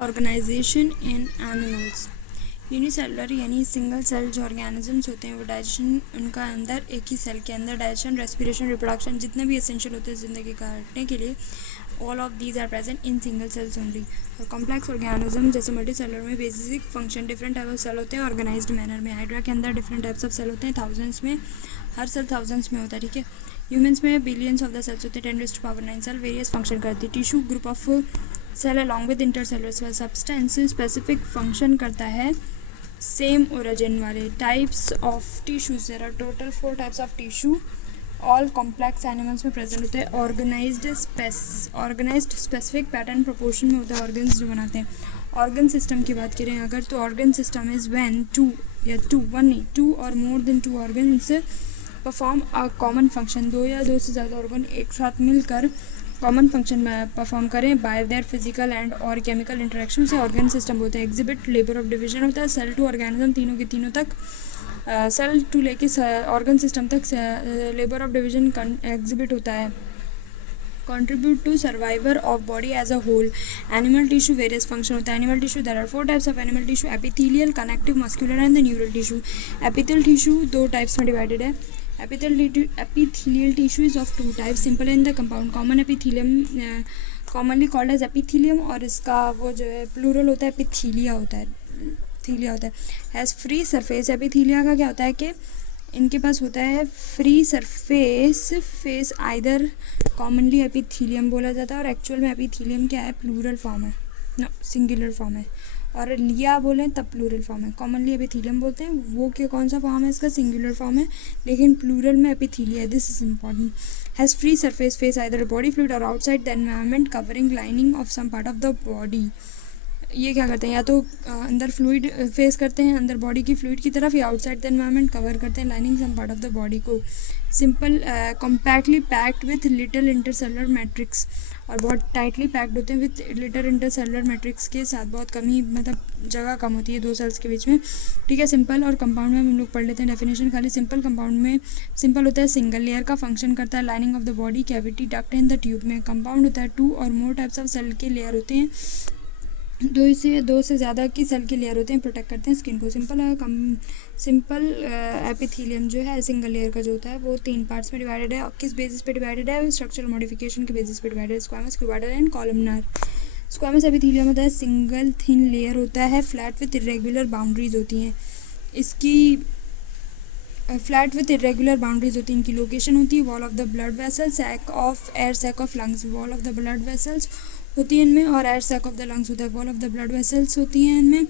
Organisation इन animals. Unicellular यानी single cell जो organisms होते हैं वो डाइजेशन उनका अंदर एक ही सेल के अंदर डाइजेशन, रेस्पिरेशन, रिप्रोडक्शन जितने भी एसेंशियल होते हैं ज़िंदगी काटने के लिए, all of these are present in single cells only. और कॉम्प्लेक्स ऑर्गेनिज्म जैसे मल्टी सेलुलर में basic function different type of cell होते हैं ऑर्गेनाइज्ड मैनर में। हाइड्रा के अंदर डिफरेंट टाइप्स ऑफ सेल होते हैं, थाउजेंड्स में, हर सेल थाउजेंड्स में होता है, ठीक है। ह्यूमंस में बिलियंस ऑफ द सेल्स होते हैं, 10⁻⁹ सेल वेरियस फंक्शन करती है। Tissue group of cell along with intercellular substance specific function करता है सेम ओरिजिन वाले। Types of tissues, there are total 4 types of tissue, all complex animals में present होते हैं। ऑर्गेनाइज्ड स्पेसिफिक पैटर्न प्रोपोर्शन में होता है ऑर्गन्स जो बनाते हैं। ऑर्गन सिस्टम की बात करें अगर तो organ system is when two or more than 2 organs perform a common function. 2 या 2 से ज़्यादा ऑर्गन एक साथ मिलकर कॉमन फंक्शन परफॉर्म करें बाय देयर फिजिकल एंड और केमिकल इंटरेक्शन से ऑर्गन सिस्टम होता है। एग्जिबिट लेबर ऑफ डिवीजन होता है सेल टू ऑर्गेनिज्म, तीनों के तीनों तक सेल टू लेके ऑर्गन सिस्टम तक लेबर ऑफ डिवीजन एग्जिबिट होता है। contribute to survivor of body as a whole। animal tissue various function होता है। animal tissue there are 4 types of animal tissue, epithelial, connective, muscular and the neural tissue। epithelial tissue 2 types में divided है। epithelial tissue is of 2 types, simple and the compound। common epithelium commonly called as epithelium और इसका वो जो है plural होता है एपिथीलिया होता है, थीलिया होता है। Has free surface. एपिथीलिया का क्या होता है कि इनके पास होता है free surface face either, commonly epithelium बोला जाता है और एक्चुअल में एपिथीलियम क्या है, प्लूरल फॉर्म है, नो सिंगुलर फॉर्म है। और लिया बोलें तब प्लूरल फॉर्म है। कॉमनली एपिथीलियम बोलते हैं, वो क्या कौन सा फॉर्म है इसका, सिंगुलर फॉर्म है, लेकिन प्लूरल में एपिथीलिया है। This is important. Has free surface face either body fluid or outside the environment covering lining of some part of the body. ये क्या करते हैं, या तो अंदर फ्लूइड फेस करते हैं अंदर बॉडी की फ्लूइड की तरफ, या आउटसाइड द एनवायरनमेंट कवर करते हैं lining some part of the body को। Simple compactly packed with little intercellular matrix, और बहुत टाइटली पैक्ड होते हैं विथ लिटिल इंटरसेलुलर मैट्रिक्स के साथ, बहुत कम ही मतलब जगह कम होती है 2 सेल्स के बीच में, ठीक है। सिंपल और कंपाउंड में हम लोग पढ़ लेते हैं डेफिनेशन खाली। सिंपल कंपाउंड में सिंपल होता है सिंगल लेयर का फंक्शन करता है lining of the body, cavity, duct and the tube में। कंपाउंड होता है 2 और मोर टाइप्स ऑफ सेल के लेयर होते हैं, 2 से ज़्यादा की सेल के लेयर होते हैं, प्रोटेक्ट करते हैं स्किन को। सिंपल एपिथीलियम जो है सिंगल लेयर का जो होता है वो 3 पार्ट्स में डिवाइडेड है। किस बेसिस पे डिवाइडेड है, स्ट्रक्चरल मॉडिफिकेशन के बेसिस पे डिवाइडेड है। Squamous, cuboidal and columnar. Squamous epithelium होता है सिंगल थिन लेयर होता है, फ्लैट विथ इरेगुलर बाउंड्रीज होती हैं इसकी, फ्लैट विथ इरेगुलर बाउंड्रीज होती है। इनकी लोकेशन होती है wall of the blood vessel, sac of air, sac of lungs. Wall of the blood vessels होती है इनमें, और air sac of the lungs होता है। Wall of the blood vessels होती हैं इनमें,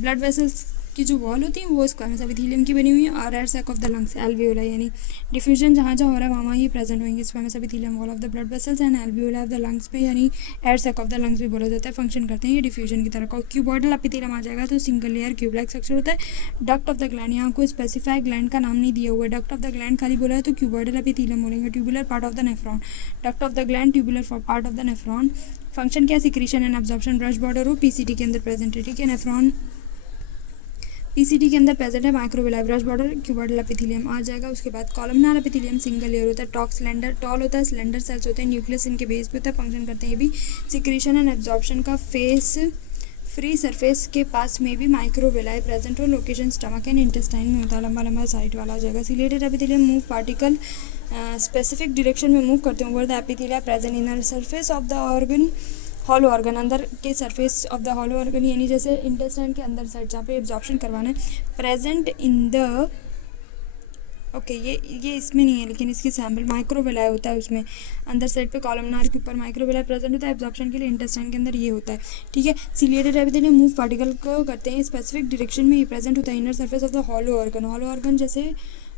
ब्लड वेसल्स की जो वॉल होती है वो स्क्वामस एपिथीलियम की बनी हुई है, और air sac of the lungs alveoli यानी डिफ्यूजन जहाँ जहाँ हो रहा है वहाँ वहाँ ही प्रेजेंट होंगे squamous epithelium. Wall of the blood vessels and alveoli of the lungs पे यानी air sac of the lungs भी बोला जाता है, फंक्शन करते हैं ये डिफ्यूजन की तरह। क्यूबॉइडल एपिथीलियम आ जाएगा तो single layer cube like structure होता है। डक्ट ऑफ द ग्लैंड, यहाँ को स्पेसिफाई ग्लैंड का नाम नहीं दिया हुआ है, डक्ट ऑफ द ग्लैंड खाली बोला है तो क्यूबॉइडल एपिथीलियम बोलेंगे। Tubular part of the nephron, duct of the gland, tubular part of the nephron. Function क्या, secretion and absorption. Brush border हो पीसीटी के अंदर प्रेजेंट है, ठीक है। नेफ्रॉन पीसीटी के अंदर प्रेजेंट है, microvilli, brush border, cuboidal epithelium आ जाएगा। उसके बाद कॉलमनार एपिथीलियम सिंगल लेयर होता है, टॉल होता है, स्लेंडर सेल्स होते हैं, न्यूक्लियस इनके बेस पे होता है, फंक्शन करते हैं ये भी सिक्रीशन एंड एब्जॉर्प्शन का। फेस फ्री सरफेस के पास में भी माइक्रोविलाई प्रेजेंट हो, लोकेशन स्टमक एंड इंटेस्टाइन में होता है, लंबा लंबा साइड वाला आ जाएगा। Chelated epithelium move particle specific direction में मूव करते हैं over the एपिथीलिया present in the surface of the organ, hollow organ, अंदर के surface of the hollow organ यानी जैसे इंटेस्टाइन के अंदर साइड जहाँ पे एब्जॉर्प्शन करवाना है, प्रेजेंट इन द ओके ये इसमें नहीं है लेकिन इसकी सैम्पल माइक्रोविलाई होता है उसमें, अंदर साइड पे कॉलमनार के ऊपर माइक्रोविलाई प्रेजेंट होता है, एब्जॉर्प्शन के लिए इंटेस्टाइन के अंदर ये होता है, ठीक है। सिलेटेड एपिथेलियम मूव पार्टिकल को करते हैं स्पेसिफिक डायरेक्शन में, ये प्रेजेंट होता है inner surface of the hollow organ जैसे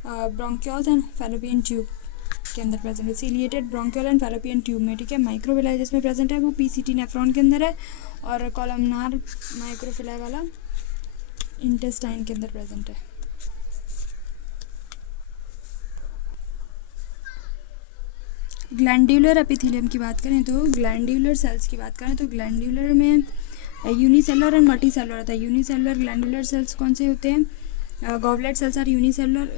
ब्रोंकियल्स एंड फैलोपियन ट्यूब के अंदर प्रेजेंट है। Ciliated bronchial and fallopian tube में, ठीक है। माइक्रोविलाई जिसमें प्रेजेंट है वो पीसीटी नेफ्रॉन के अंदर है, और कॉलमनार माइक्रोविलाई वाला इंटेस्टाइन के अंदर प्रेजेंट है। ग्लैंड्यूलर एपिथेलियम की बात करें तो ग्लैंड्यूलर सेल्स की बात करें तो ग्लैंड्यूलर में यूनिसेलुलर एंड मल्टी सेलुलर होता है। यूनिसेलुलर ग्लैंड्यूलर सेल्स कौन से होते हैं, गॉबलेट सेल्स आर यूनिसेलुलर,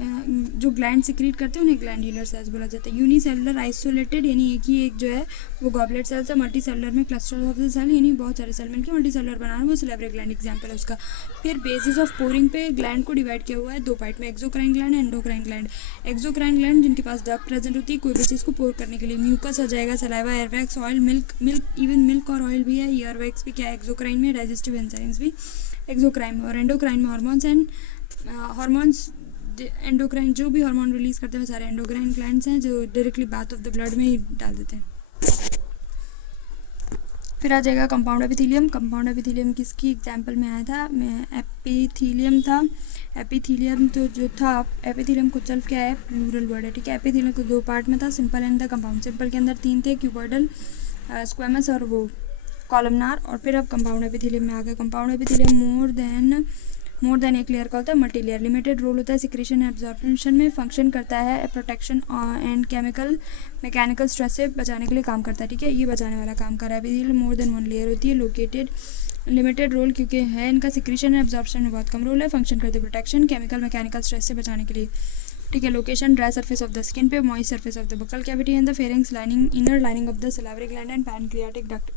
जो ग्लैंड सिक्रीट करते हैं उन्हें ग्लैंडुलर सेल्स बोला जाता है। यूनिसेलुलर आइसोलेटेड यानी एक ही एक जो है वो गॉबलेट सेल्स है। मल्टी सेलुलर में क्लस्टर ऑफ द सेल यानी बहुत सारे सेल मिलकर मल्टी सेलुलर बनाना, वो सिलेब्री ग्लैंड एग्जाम्पल है उसका। फिर बेसिस ऑफ पोरिंग पे ग्लैंड को डिवाइड किया हुआ है दो पार्ट में, exocrine gland and endocrine gland. Exocrine gland जिनके पास डक्ट प्रेजेंट होती है कोई भी चीज़ को पोर करने के लिए, म्यूकस आ जाएगा, saliva, earwax, oil, milk even milk और ऑयल भी है। एयरवैक्स भी क्या है एक्सोक्राइन में, डाइजेस्टिव एंजाइम्स भी एक्सोक्राइन में। और एंडोक्राइन में हार्मोन्स एंड हार्मोन्स, एंडोक्राइन जो भी हार्मोन रिलीज करते हैं वो सारे एंडोक्राइन ग्लैंड्स हैं जो directly bath of the blood में ही डाल देते हैं। फिर आ जाएगा कंपाउंड एपिथेलियम। कंपाउंड एपिथेलियम किसकी एग्जांपल में आया था, मैं एपिथेलियम था। एपिथेलियम तो जो था, एपिथेलियम खुद सेल्फ क्या है, प्लूरल वर्ड है, ठीक है। एपिथेलियम को दो पार्ट में था, simple and the compound. Simple के अंदर तीन थे, क्यूबॉइडल, स्क्वेमस और वो कॉलमनार। और फिर अब कंपाउंड एपिथेलियम में आ गया। कंपाउंड एपिथेलियम मोर देन एक लेयर का होता है, मल्टी लेयर। लिमिटेड रोल होता है सिक्रेशन एब्जॉर्प्शन में, फंक्शन करता है प्रोटेक्शन एंड मैकेनिकल स्ट्रेस से बचाने के लिए काम करता है, ठीक है। ये बचाने वाला काम कर रहा है। Epithelium more than one layer होती है, लोकेटेड, लिमिटेड रोल क्योंकि है इनका सिक्रेशन एब्जॉर्प्शन में बहुत कम रोल है, फंक्शन करते प्रोटेक्शन केमिकल मैकेनिकल स्ट्रेस से बचाने के लिए, ठीक है। Location dry surface of the skin पे, moist surface of the buccal cavity and the pharynx lining, inner lining of the salivary gland and pancreatic duct.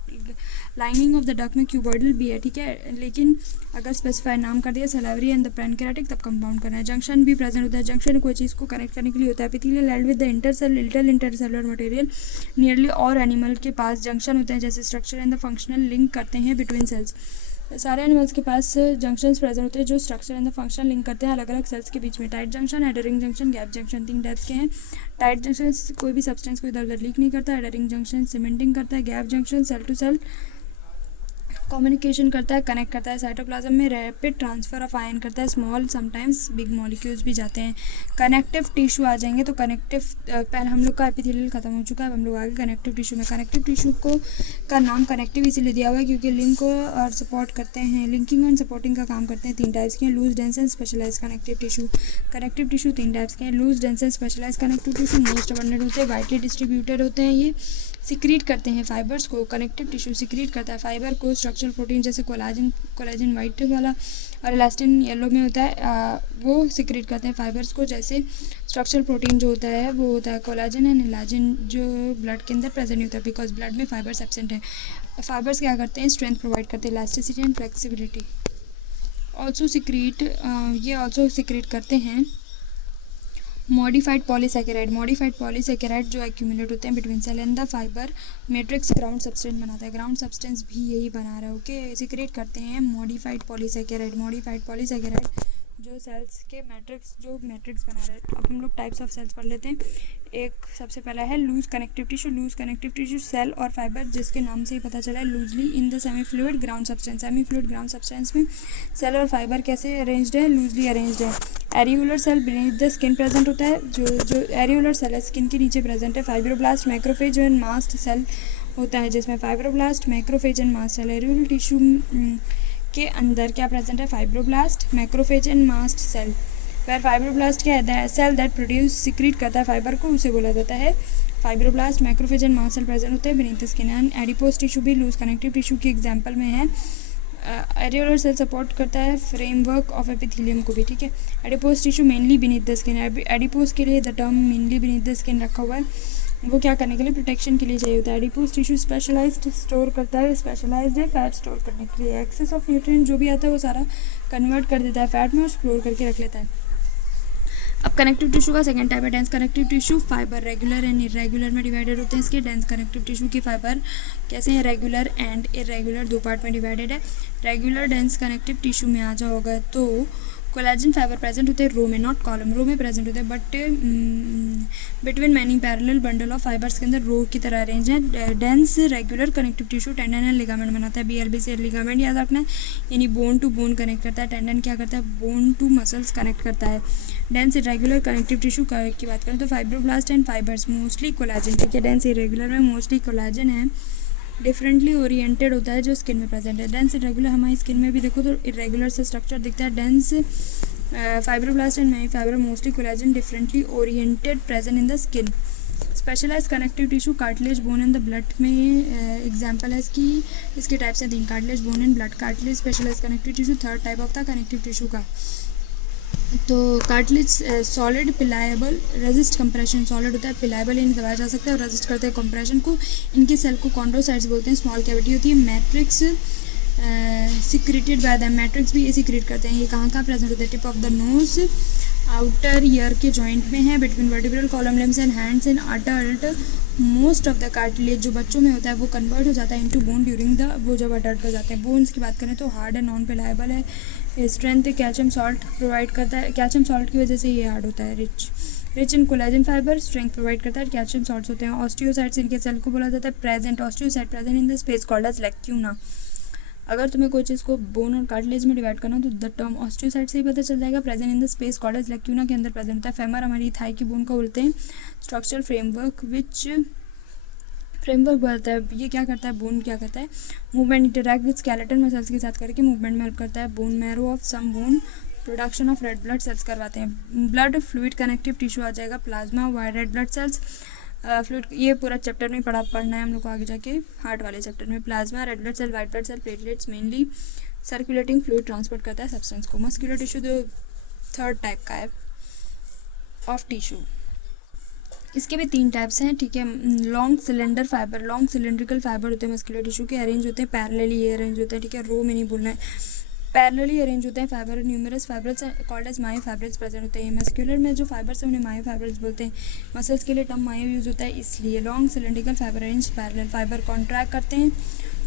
Lining of the duct में cuboidal भी है, ठीक है, लेकिन अगर स्पेसिफाई नाम कर दिया सिलेब्री एंड द पैनक्रियाटिक तब कंपाउंड करना है। जंक्शन भी प्रेजेंट होता है, जंक्शन कोई चीज़ को कनेक्ट करने के लिए होता है। Epithelial held with the intercellular material, nearly और एनिमल के पास जंक्शन होते हैं जैसे structure and the functional link करते हैं बिटवीन सेल्स। सारे एनिमल्स के पास जंक्शंस प्रेजेंट होते हैं जो structure and the function link करते हैं अलग अलग सेल्स के बीच में। Tight junction, adhering junction, gap junction, तीन टाइप्स के हैं। टाइट जंक्शन कोई भी सब्सटेंस को इधर उधर लीक नहीं करता, एडरिंग जंक्शन सीमेंटिंग करता है, gap junction cell to cell communication करता है, कनेक्ट करता है। साइटोप्लाज्म में रैपिड ट्रांसफर ऑफ आयन करता है, स्मॉल समटाइम्स बिग मॉलिक्यूल्स भी जाते हैं। कनेक्टिव टिश्यू आ जाएंगे तो कनेक्टिव, पहले हम लोग का एपिथेलियल खत्म हो चुका है, अब हम लोग आगे कनेक्टिव टिश्यू में। कनेक्टिव टिश्यू को का नाम कनेक्टिव इसीलिए दिया हुआ है क्योंकि लिंक और सपोर्ट करते हैं, लिंकिंग और सपोर्टिंग का काम करते हैं। तीन टाइप्स के हैं, loose, dense and specialise connective tissue. Connective tissue तीन टाइप्स के हैं, loose, dense and specialise connective tissue most abundant होते हैं, वाइटली डिस्ट्रीब्यूटेड होते हैं। ये सिक्रीट करते हैं फाइबर्स को, कनेक्टिव टिश्यू सिक्रीट करता है फाइबर को, स्ट्रक्चरल प्रोटीन जैसे कोलाजन वाइट वाला और इलास्टिन येलो में होता है, वो सिक्रीट करते हैं फाइबर्स को। जैसे स्ट्रक्चरल प्रोटीन जो होता है वो होता है कोलाजन एंड इलाजिन, जो ब्लड के अंदर प्रेजेंट नहीं होता बिकॉज ब्लड में फाइबर्स एब्सेंट है। फाइबर्स क्या करते हैं, स्ट्रेंथ प्रोवाइड करते हैं, elasticity and flexibility. Also secrete, ये ऑल्सो सिक्रीट करते हैं मॉडिफाइड पॉलीसैकेराइड। मॉडिफाइड पॉलीसैकेराइड जो एक्यूमुलेट होते हैं between cell and the fibre matrix ground substance बनाता है, ग्राउंड सब्सटेंस भी यही बना रहा है, ओके। सिक्रेट करते हैं मॉडिफाइड पॉलीसैकेराइड। मॉडिफाइड पॉलीसैकेराइड जो सेल्स के मैट्रिक्स बना रहे हैं। अब हम लोग टाइप्स ऑफ सेल्स पढ़ लेते हैं। एक सबसे पहला है loose connective tissue. Loose connective tissue cell और फाइबर जिसके नाम से ही पता चला है, loosely in the semi fluid ground substance. Semi fluid ground substance में सेल और फाइबर कैसे अरेंज्ड है, लूजली अरेंज्ड है। एरिकुलर cell beneath the skin present होता है, जो एरिकुलर सेल है स्किन के नीचे प्रेजेंट है। Fibroblast, macrophage and mast cell होता है जिसमें fibroblast, macrophage and mast cell. एरिकुलर टिश्यू के अंदर क्या प्रेजेंट है, fibroblast, macrophage and mast cell. वह फाइब्रोब्लास्ट क्या है, सेल दैट प्रोड्यूस सिक्रीट करता है फाइबर को, उसे बोला जाता है fibroblast. Macrophage and mast cell present होते हैं beneath the skin. And adipose tissue भी लूज कनेक्टिव टिश्यू की एग्जांपल में है। एरिकुलर सेल सपोर्ट करता है फ्रेमवर्क ऑफ एपिथेलियम को भी, ठीक है। Adipose tissue mainly beneath the skin. Adipose के लिए the term mainly beneath the skin रखा हुआ है, वो क्या करने के लिए, प्रोटेक्शन के लिए चाहिए होता है। एडिपोज टिश्यू स्पेशलाइज्ड स्टोर करता है, स्पेशलाइज्ड है फैट स्टोर करने के लिए। एक्सेस ऑफ न्यूट्रिएंट जो भी आता है वो सारा कन्वर्ट कर देता है फैट में और स्टोर करके रख लेता है। अब कनेक्टिव टिश्यू का सेकंड टाइप है dense connective tissue. Fibre regular and irregular में डिवाइडेड होते हैं इसके। डेंस कनेक्टिव टिश्यू की फाइबर कैसे हैं, रेगुलर एंड इरेगुलर दो पार्ट में डिवाइडेड है। रेगुलर डेंस कनेक्टिव टिश्यू में आ जाओगे तो कोलाजन फाइबर प्रेजेंट होते हैं रो में, नॉट कॉलम, रो में प्रेजेंट होते हैं, but between many parallel bundle of fibres के अंदर रो की तरह अरेंज है। Dense regular connective tissue tendon and ligament बनाता है। BLB से लिगामेंट याद रखना है, यानी बोन टू बोन कनेक्ट करता है। टेंडन क्या करता है, बोन टू मसल्स कनेक्ट करता है। डेंस इरेगुलर कनेक्टिव टिश्यू की बात करें तो fibroblast and fibres mostly collagen, ठीक है। डेंस इरेगुलर में मोस्टली कोलाजन है, डिफरेंटली ओरिएंटेड होता है जो स्किन में प्रेजेंट है। डेंस इरेगुलर हमारी स्किन में भी देखो तो इरेगुलर से स्ट्रक्चर दिखता है। Dense fibroblast and many fibre mostly collagen differently oriented present in the skin. Specialise connective tissue cartilage bone and the blood में एग्जांपल है इसके टाइप्स हैं तीन, cartilage bone and blood. Cartilage specialise connective tissue third type of the connective tissue का। तो cartilage solid pliable, resist compression, solid होता है, पिलाएबल इन्हें दबाया जा सकता है और रेजिस्ट करते हैं कंप्रेशन को। इनके सेल को कॉन्ड्रोसाइट्स बोलते हैं। स्मॉल कैविटी होती है। Matrix secreted by the, matrix भी ये सिक्रेट करते हैं। ये कहाँ प्रेजेंट होते हैं? Tip of the nose, outer ear के जॉइंट में है, between vertebral column limbs and hands and adult. Most of the cartilage जो बच्चों में होता है वो कन्वर्ट हो जाता है इनटू बोन ड्यूरिंग द, वो जब अडल्ट हो जाते हैं। बोन्स की बात करें तो हार्ड एंड नॉन पिलाएबल है। स्ट्रेंथ कैल्शियम सॉल्ट प्रोवाइड करता है, कैल्शियम सॉल्ट की वजह से ये हार्ड होता है। Rich in collagen fibre, strength provide करता है। कैल्शियम सॉल्ट्स होते हैं। ऑस्टियोसाइट्स इनके सेल को बोला जाता है present, osteocyte present in the space called as lacuna. अगर तुम्हें कोई चीज़ को बोन और कार्टिलेज में डिवाइड करना हो तो द टर्म ऑस्टियोसाइट से ही पता चल जाएगा। Present in the space called as lacuna के अंदर प्रेजेंट होता है। फेमर हमारी थाई की बोन को बोलते हैं। स्ट्रक्चरल फ्रेमवर्क विच फ्रेमवर्क बोलता है, ये क्या करता है? बोन क्या करता है? Movement, interact with skeleton muscles के साथ करके मूवमेंट में हेल्प करता है। Bone marrow of some bone, production of red blood cells करवाते हैं। ब्लड फ्लूइड कनेक्टिव टिश्यू आ जाएगा। Plasma, white red blood cells, fluid, ये पूरा चैप्टर में पढ़ना है हम लोग को आगे जाके हार्ट वाले चैप्टर में। Plasma, red blood cell, white blood cell, platelets mainly circulating fluid transport करता है सब्सटेंस को। मस्कुलर टिश्यू जो थर्ड टाइप का है ऑफ टिश्यू, इसके भी 3 टाइप्स हैं, ठीक है। Long cylinder fibre, long cylindrical fibre होते हैं मस्कुलर टिश्यू के, अरेंज होते हैं पैरेलली, ये अरेंज होते हैं, ठीक है। रो में नहीं बोलना है, पैरेलली अरेंज होते हैं। Fibre numerous fibres called as myofibrils present होते हैं। मस्कुलर में जो फाइबर्स हैं उन्हें मायोफाइब्रिल्स बोलते हैं। मसल्स के लिए टर्म मायो यूज होता है इसलिए। Long cylindrical fibre arrange parallel, fibre contract करते हैं,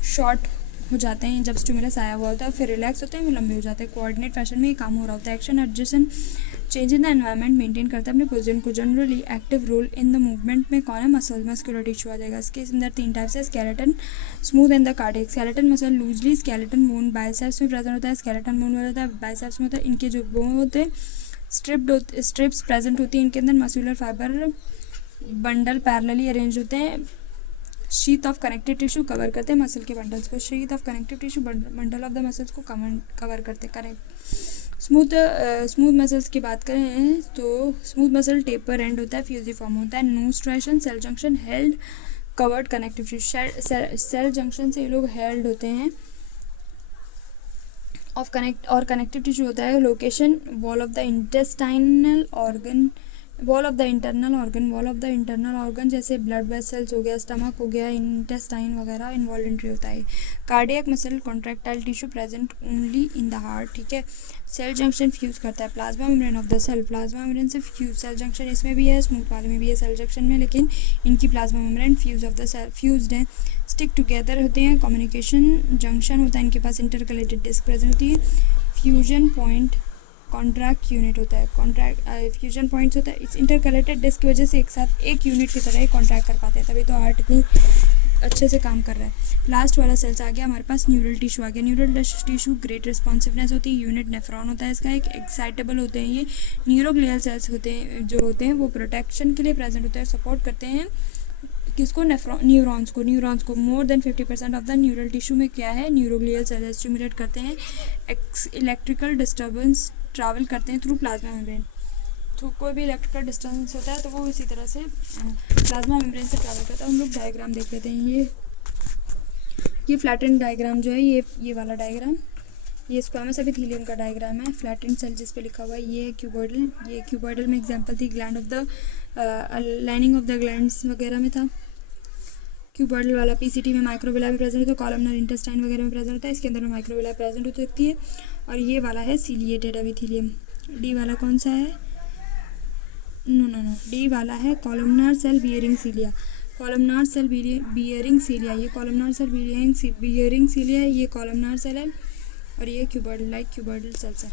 शॉर्ट हो जाते हैं जब स्टिमुलस आया हुआ होता है, फिर रिलैक्स होते हैं, वो लंबे हो जाते हैं। कोऑर्डिनेट फैशन में ये काम हो रहा होता है। Action adjustment, change in the environment maintain करता है अपने पोजीशन को। Generally active role in the movement में कौन है? मसल, मस्कुलर टिश्यू आ जाएगा। इसके अंदर 3 टाइप्स है। Skeleton, smooth and the cardiac. Skeleton muscle loosely skeleton bone biceps में प्रेजेंट होता है। स्केलेटन बोन होता है बाइसेप्स में होता है। इनके जो बोन होते हैं स्ट्रिप्स प्रेजेंट होती है इनके अंदर। Muscular fibre bundle parallelly arrange होते हैं। Sheath of connective tissue cover करते हैं मसल के बंडल्स को। Sheath of connective tissue bundle of the muscles को कवर करते हैं। करेक्ट। स्मूथ मसल्स की बात करें तो स्मूथ मसल टेपर एंड होता है, फ्यूजिफॉर्म होता है। No striation, cell junction, held covered connective tissue, cell junction से ये लोग हेल्ड होते हैं। ऑफ कनेक्ट और कनेक्टिव टिश्यू होता है location wall of the intestinal organ, wall of the internal organ, wall of the internal organ जैसे blood vessels हो गया, स्टमक हो गया, इंटेस्टाइन वगैरह इन्वॉल्वेंट्री होता है। Cardiac muscle contractile tissue present only in the heart, ठीक है। सेल जंक्शन फ्यूज करता है। Plasma membrane of the cell, plasma membrane से फ्यूज, सेल जंक्शन इसमें भी है, स्मूथ वाले में भी है सेल जंक्शन में, लेकिन इनकी plasma membrane fuse of the cell fused है। स्टिक टुगेदर होते हैं। कम्युनिकेशन जंक्शन होता है इनके पास। इंटरकलेटेड डिस्क प्रेजेंट होती है। फ्यूजन पॉइंट कॉन्ट्रैक्ट यूनिट होता है। फ्यूजन पॉइंट्स होता है। इस इंटरकलेटेड डिस्क की वजह से एक साथ एक यूनिट की तरह ही कॉन्ट्रैक्ट कर पाते हैं, तभी तो हार्ट इतनी अच्छे से काम कर रहा है। लास्ट वाला सेल्स आ गया हमारे पास, न्यूरल टिश्यू आ गया। न्यूरल टिश्यू ग्रेट रिस्पॉन्सिवनेस होती है। यूनिट नेफ्रॉन होता है इसका, एक एक्साइटेबल होते हैं ये। न्यूरोग्लियल सेल्स होते हैं जो होते हैं वो प्रोटेक्शन के लिए प्रेजेंट होते हैं, सपोर्ट करते हैं किसको? न्यूरॉन्स को। More than 50% of the neural tissue में क्या है? न्यूरोग्लियल सेल्स स्टिमुलेट करते हैं। इलेक्ट्रिकल डिस्टर्बेंस ट्रैवल करते हैं थ्रू प्लाज्मा मेम्ब्रेन। तो कोई भी इलेक्ट्रिकल डिस्टर्बेंस होता है तो वो इसी तरह से प्लाज्मा मेम्ब्रेन से ट्रैवल करता है। हम लोग डायग्राम देख लेते हैं। ये फ्लैटेंड डायग्राम जो है, ये वाला डायग्राम, ये स्क्वामस एपिथेलियम का डायग्राम है। फ्लैटेंड सेल जिस पे लिखा हुआ है ये क्यूबॉइडल, ये क्यूबॉइडल में एग्जांपल थी gland of the lining of the glands वगैरह में था। क्यूबॉइडल वाला पीसीटी में माइक्रोविला में प्रेजेंट होता है, कॉलमनर इंटेस्टाइन वगैरह में प्रेजेंट होता है, इसके अंदर में माइक्रोविला प्रेजेंट हो सकती है। और ये वाला है सीलिएटेड एपिथेलियम। डी वाला कौन सा है? नो, डी वाला है columnar cell bearing cilia. Columnar cell bearing cilia, ये कॉलमनार सेल बियरिंग सीलिया है, ये कॉलमनार सेल है, और ये क्यूबॉइडल लाइक क्यूबॉइडल सेल्स है।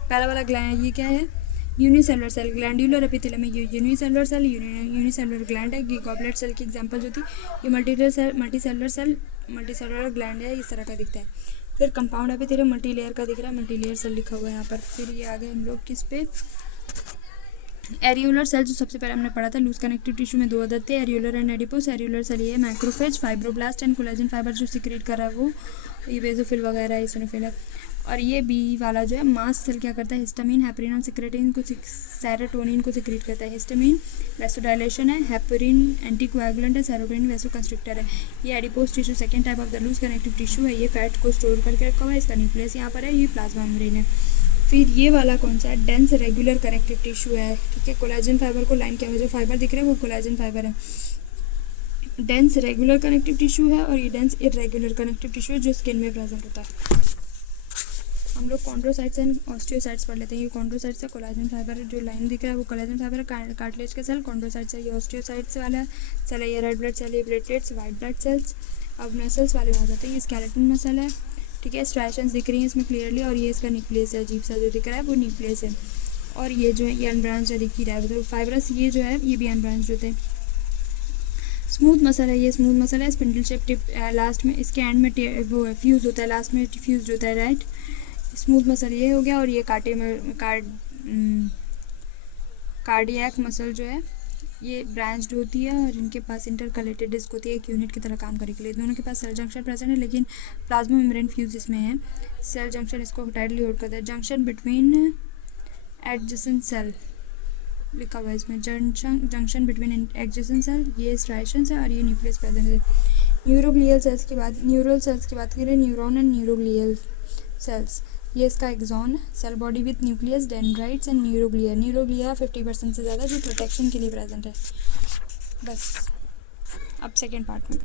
पहला वाला ग्लैंड, ये क्या है? Unicellular cell. ग्लैंडुलर एपिथेलियम में ये यूनिसेलुलर सेल, यूनिसेलुलर ग्लैंड है। ये गॉबलेट सेल की एग्जांपल जो थी, ये मल्टीसेलुलर ग्लैंड है, इस तरह का दिखता है। फिर कंपाउंड एपिथेलियम मल्टीलेयर का दिख रहा है, मल्टीलेयर सेल लिखा हुआ है यहाँ पर। फिर ये आ गए हम लोग किस पे? एरियोलर सेल, जो सबसे पहले हमने पढ़ा था। लूज कनेक्टिव टिश्यू में 2 अदद थे, areolar and adipose. Areolar cell ये macrophage, fibroblast and collagen fibre जो सिक्रेट कर रहा है वो, ये बेसोफिल वगैरह इसिनोफिल है। और ये बी वाला जो है मास्ट सेल क्या करता है, हिस्टामिन, हेपरिन और सेक्रेटिन को सेरोटोनिन को सिक्रीट करता है। हिस्टामिन वैसोडाइलेशन है, हेपरिन एंटीकोएगुलेंट है, सेरोटोनिन वैसोकंस्ट्रिक्टर है। ये adipose tissue second type of the loose connective tissue है। ये फैट को स्टोर करके रखा हुआ है, इसका न्यूक्लियस यहाँ पर है, ये प्लाज्मा मेम्ब्रेन है। फिर ये वाला कौन सा है, डेंस रेगुलर कनेक्टिव टिश्यू है, ठीक है। कोलेजन फाइबर को लाइन किया हुआ जो फाइबर दिख रहे हैं वो कोलेजन फाइबर है। डेंस रेगुलर कनेक्टिव टिश्यू है और ये डेंस इरेगुलर कनेक्टिव टिश्यू है जो स्किन में प्रेजेंट होता है। हम लोग कॉन्ड्रोसाइट्स एंड ऑस्टियोसाइट्स पढ़ लेते हैं। ये कॉन्ड्रोसाइट्स है, कोलेजन फाइबर जो लाइन दिख रहा है वो कोलेजन फाइबर है, कार्टिलेज का सेल। कॉन्ड्रोसाइट्स है, ये ऑस्टियोसाइट्स वाला सेल है, ये रेड ब्लड सेल, ये प्लेटलेट्स, वाइट ब्लड सेल्स। अब मसल्स वाले हो जाते हैं, ये स्केलेटन मसल है, ठीक है। स्ट्राइशंस दिख रही हैं इसमें क्लियरली, और ये इसका न्यूक्लियस है, अजीब सा जो दिख रहा है वो न्यूक्लियस है। और ये जो है ये अनब्रांच दिख ही रहा है, तो फाइब्रस ये जो है ये भी अनब्रांच होते हैं। स्मूथ मसल है, ये स्मूथ मसल है, स्पिंडल शेप टिप लास्ट में इसके एंड में वो फ्यूज़ होता है, लास्ट में फ्यूज होता है, राइट। स्मूथ मसल ये हो गया। और ये कार्डियक मसल जो है ये ब्रांच्ड होती है और इनके पास इंटरकलेटेड डिस्क होती है, एक यूनिट की तरह काम करने के लिए। दोनों के पास सेल जंक्शन प्रेजेंट है, लेकिन प्लाज्मा मेम्ब्रेन फ्यूज इसमें है। सेल जंक्शन इसको टाइटली होल्ड करता है। जंक्शन बिटवीन एडजेसेंट सेल लिखा हुआ है इसमें, जंक्शन बिटवीन एडजेसेंट सेल, ये स्ट्राइशंस है और ये न्यूक्लियस प्रेजेंट है। न्यूरोग्लियल सेल्स की बात, न्यूरल सेल्स की बात करें, न्यूरॉन एंड न्यूरोग्लियल सेल्स, ये इसका axon, cell body with nucleus, dendrites and neuroglia. Neuroglia 50% से ज़्यादा जो प्रोटेक्शन के लिए प्रेजेंट है। बस अब सेकेंड पार्ट में